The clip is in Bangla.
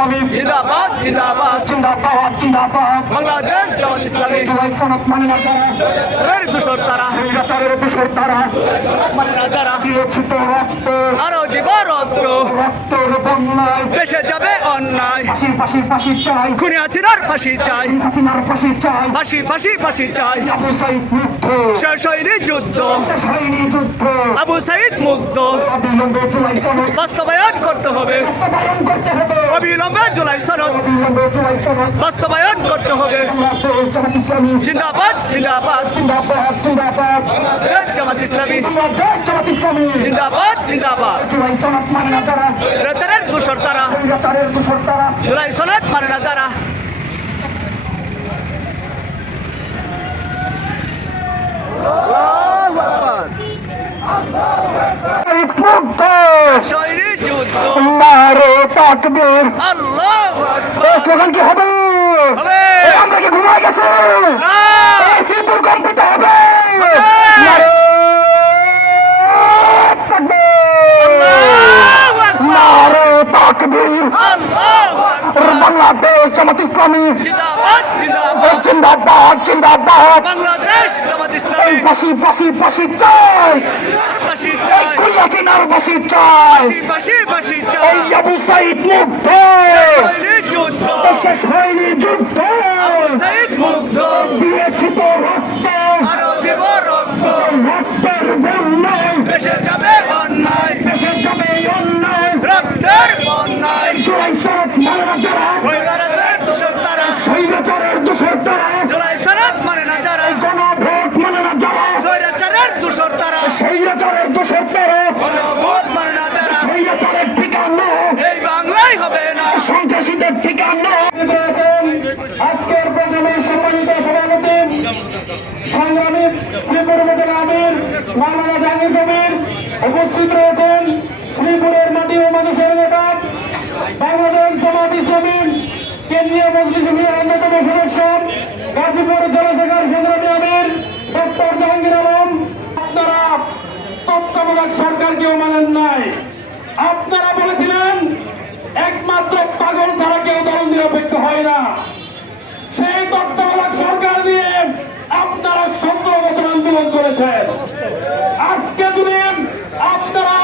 ইসলামী জিন্দাবাদ জিন্দাবাদ জিন্দাবাদ জিন্দাবাদ বাংলাদেশ জামাত ইসলামী জুলাই সনদ মানে না যারা এর দূষর তারা স্বৈরাচারের দোষর তারা মানে না যারা দিয়েছি তো রক্ত আরো দিব রক্ত রক্তের বন্যায় দেশে যাবে অন্যায় ফাঁসি ফাঁসি ফাঁসি চাই খুনি হাসিনার ফাঁসি চাই হাসিনার ফাঁসি চাই ফাঁসি ফাঁসি ফাঁসি চাই আবু সাইদ মুক্ত শেষ হয়নি যুদ্ধ শেষ হয়নি যুদ্ধ আবু সাইদ মুগ্ধ অবিলম্বে জুলাই সনদ বাস্তবায়ন করতে হবে বাস্তবায়ন করতে হবে অবিলম্বে জুলাই সনদ অবিলম্বে জুলাই সনদ বাস্তবায়ন করতে হবে বাংলাদেশ জামাত ইসলামী জিন্দাবাদ জিন্দাবাদ জিন্দাবাদ জিন্দাবাদ বাংলাদেশ জামাত ইসলামী বাংলাদেশ জামাত ইসলামী জিন্দাবাদ জিন্দাবাদ জুলাই সনদ মানে না যারা স্বৈরাচারের দূষর তারা স্বৈরাচারের দোষর তারা জুলাই সনদ মানে না যারা মুক্ত শহীদ যুদ্ধ নারে তাকবীর আল্লাহু আকবার এই স্লোগান কি হবে হবে আমরা কি ঘুমায় গেছে না এই শ্রীপুর কম্পিত হবে হবে। নারে তাকবীর আল্লাহু আকবার নারে তাকবীর আল্লাহু আকবার বাংলাদেশ জামাত ইসলামী জিন্দাবাদ জিন্দাবাদ জিন্দাবাদ জিন্দাবাদ বাংলাদেশ জামাত ইসলামী ফাঁসি ফাঁসি ফাঁসি চাই ফাঁসি চাই খুলনাচিনার ফাঁসি চাই ফাঁসি ফাঁসি চাই এই আবু সাইদ মুক্ত শহীদ যুদ্ধ শেষ হয়নি যুদ্ধ আবু সাইদ মুগ্ধ দিয়েছি তো রক্ত আরো দিব রক্ত রক্তের বন্যায় দেশে যাবে অন্যায় দেশে যাবে অন্যায় রক্তের বন্যায় জুলাই সনদ মানে না যারা স্বৈরাচারের দূষর তারা স্বৈরাচারের দোষর তারা জুলাই সনদ মানে না যারা গণভোট মানে না যারা স্বৈরাচারের দূষর তারা স্বৈরাচারের দোষর তারা ভোট মানে না যারা স্বৈরাচারের ঠিকানা এই বাংলায় হবে না সন্ত্রাসীদের ঠিকানা আজকের প্রোগ্রামের সম্মানিত সভাপতি সংগ্রামী শ্রীপুর উপজেলা আমির মাওলানা জাহাঙ্গীর কবির উপস্থিত রয়েছেন শ্রীপুরের মাটি ও মানুষের নেতা বাংলাদেশ জামাত ইসলামী কেন্দ্রীয় মজলিসের অন্যতম সদস্য গাজীপুর জনশাখার সংগ্রামী আমির ডক্টর জাহাঙ্গীর আলম। আপনারা তত্ত্বাবধায়ক সরকারকেও মানেন নাই। আপনারা বলেছিলেন একমাত্র পাগল ছাড়া কেউ দল নিরপেক্ষ হয় না। সেই তত্ত্বাবধায়ক সরকার নিয়ে আপনারা 17 বছর আন্দোলন করেছেন। আজকে যদি আপনারা